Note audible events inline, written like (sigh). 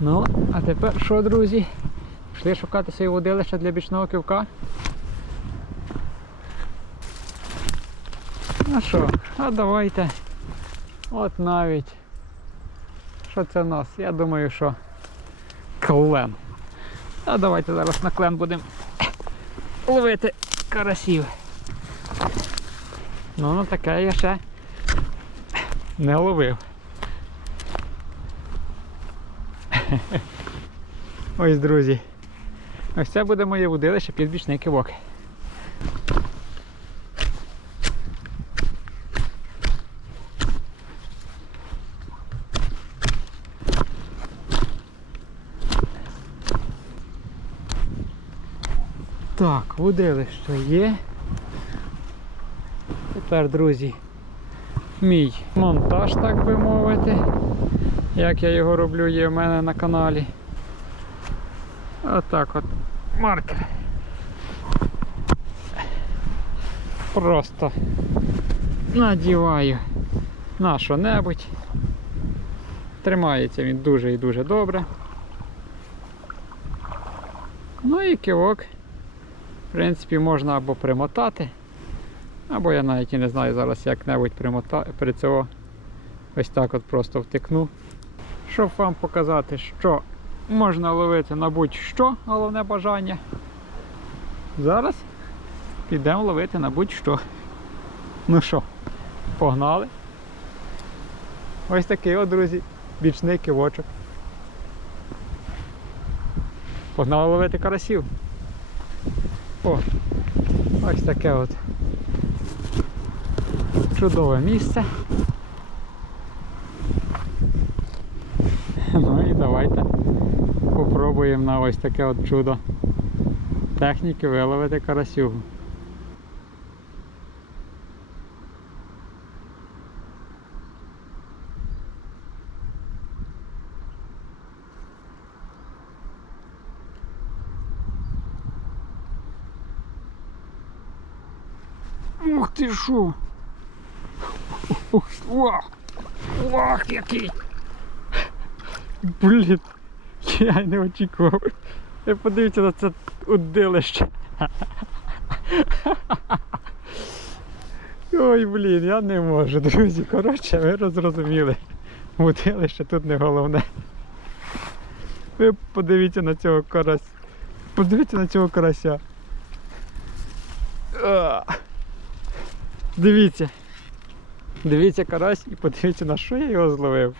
Ну, а тепер що, друзі? Пішли шукати своє водилище для бічного кивка. Ну що, а давайте. От навіть. Що це в нас? Я думаю, що клен. А давайте зараз на клен будемо ловити карасів. Ну, ну таке я ще не ловив. (laughs) Ось, друзі. Ось це буде моє водилище під бічний кивок. Так, водилище є. Тепер, друзі, мій монтаж, так би мовити. Як я його роблю, є в мене на каналі. Отак от. Маркер. Просто надіваю на що-небудь. Тримається він дуже і дуже добре. Ну і кивок, в принципі, можна або примотати, або я навіть і не знаю зараз як-небудь примотати при цього. Ось так от просто втикну. Щоб вам показати, що можна ловити на будь-що, головне бажання. Зараз підемо ловити на будь-що. Ну що, погнали. Ось такий от, друзі, бічний кивочок. Погнали ловити карасів. О, ось таке от чудове місце. Ну і давайте попробуємо на ось таке от чудо техніки виловити карасюгу. Ух ти! Ух, Ох, ох, який! Блін, я не очікував. Подивіться на це удилище. Ой, блін, я не можу, друзі. Коротше, ви розрозуміли. Удилище тут не головне. Ви подивіться на цього карася. Подивіться на цього карася. Дивіться. Дивіться карась і подивіться на що я його зловив.